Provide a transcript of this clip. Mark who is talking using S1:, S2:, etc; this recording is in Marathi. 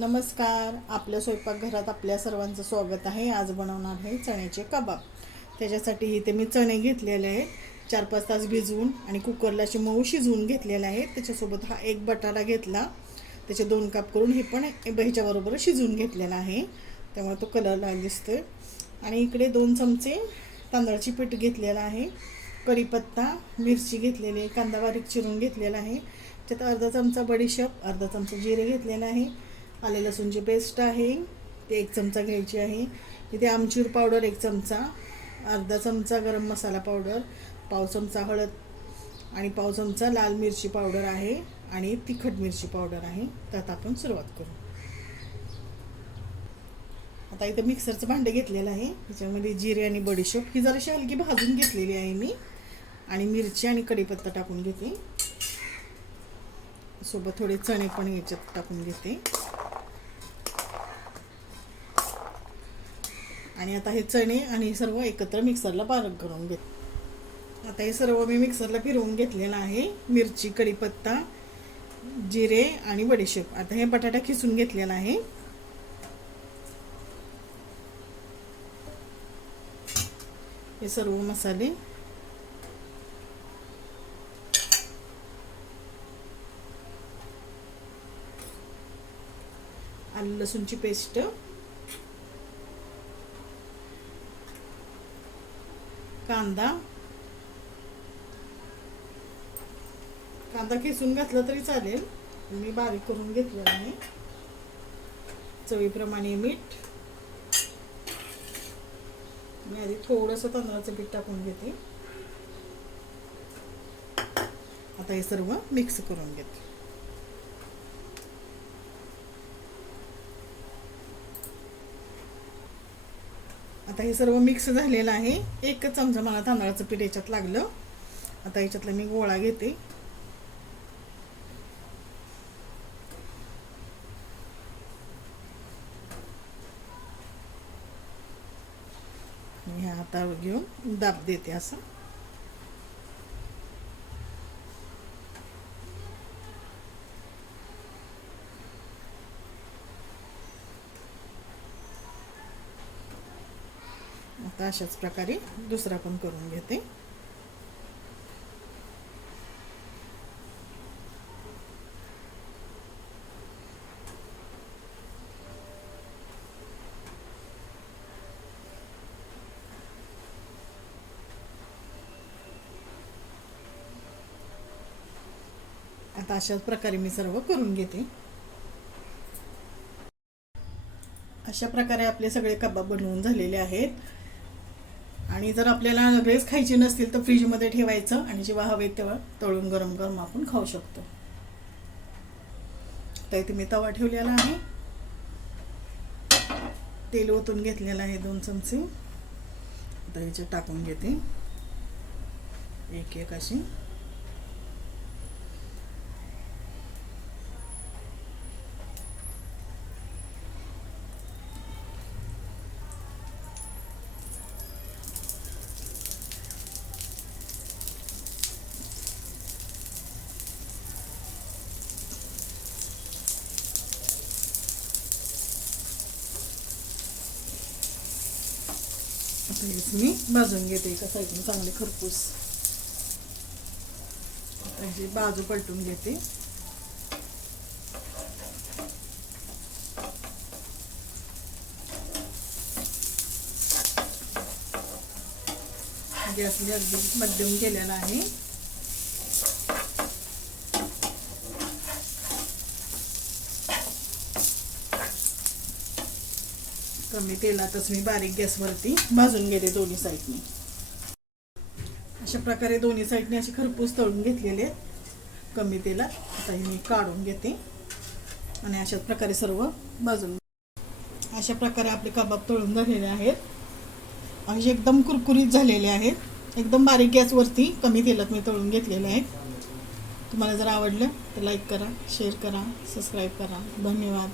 S1: नमस्कार. आपल्या स्वयंपाकघरात आपल्या सर्वांचं स्वागत आहे. आज बनवणार आहे चण्याचे कबाब. त्याच्यासाठी इथे मी चणे घेतलेले आहेत चार पाच तास भिजवून आणि कुकरला असे मऊ शिजवून घेतलेले आहेत त्याच्यासोबत हा एक बटाटा घेतला. त्याचे दोन काप करून हे पण ह्याच्याबरोबर शिजवून घेतलेला आहे. त्यामुळे तो कलर लाल आणि इकडे दोन चमचे तांदळाची पीठ घेतलेलं आहे. कढीपत्ता मिरची घेतलेली आहे. कांदा बारीक चिरून घेतलेला आहे. त्यात अर्धा चमचा बडीशेप अर्धा चमचा जिरे घेतलेला आहे. आले लसूणची पेस्ट आहे. ते एक चमचा घ्यायची आहे. इथे आमचूर पावडर एक चमचा अर्धा चमचा गरम मसाला पावडर पाव चमचा हळद आणि पाव चमचा लाल मिरची पावडर आहे आणि तिखट मिरची पावडर आहे. त्यात आपण सुरुवात करू. आता इथं मिक्सरचं भांडं घेतलेलं आहे. त्याच्यामध्ये जिरे आणि बडीशेप ही जराशी हलकी भाजून घेतलेली आहे मी. आणि मिरची आणि कढीपत्ता टाकून घेते. सोबत थोडे चणे पण याच्यात टाकून घेते. आणि आता हे चणे आणि हे सर्व एकत्र मिक्सरला बारीक करून घेत आता हे सर्व मी मिक्सरला फिरवून घेतलेलं आहे. मिरची कढीपत्ता जिरे आणि बडीशेप आता हे बटाटा खिसून घेतलेला आहे. हे सर्व मसाले आलं लसूणची पेस्ट. कांदा. कांदा किसून घातला तरी चालेल. मी बारीक करून घेतलं आहे चवीप्रमाणे मीठ. मी आधी थोडंसं तांदळाचं पीठ टाकून घेते. आता हे सर्व मिक्स करून घेते. आता हे सर्व मिक्स झालेलं आहे. एकच चमचा मला तांदळाचं पीठ याच्यात लागलं. आता याच्यातला मी गोळा घेते. ह्या हातावर घेऊन दाब देते असं. आता अशाच प्रकारे दुसरा पण करून घेते. आता अशाच प्रकारे मी सर्व करून घेते. अशा प्रकारे आपले सगळे कबाब बनवून झालेले आहेत. आणि जर आपल्याला लगेच खायची नसतील तर फ्रीजमध्ये ठेवायचं आणि जेव्हा हवे तेव्हा तळून गरम गरम आपण खाऊ शकतो. तर इथे मी तवा ठेवलेला आहे. तेल ओतून घेतलेलं आहे दोन चमचे. आता याच्यात टाकून घेते. एक एक अशी. आता मी. भाजून घेते एका साईडने चांगले खरपूस. आता बाजू पलटून घेते. गॅस मी अगदी मध्यम केलेला आहे. कमी तेलातच मी बारीक गॅसवरती भाजून घेते दोन्ही साईडने. अशा प्रकारे दोन्ही साईडने असे खरपूस तळून घेतलेले आहेत कमी तेलात. आता हे मी काढून घेते. आणि अशाच प्रकारे सर्व भाजून अशा प्रकारे आपले कबाब तळून झालेले आहेत. असे एकदम कुरकुरीत झालेले आहेत. एकदम बारीक गॅसवरती कमी तेलात मी तळून घेतलेले आहेत. तुम्हाला जर आवडलं तर लाईक करा शेअर करा सबस्क्राईब करा. धन्यवाद.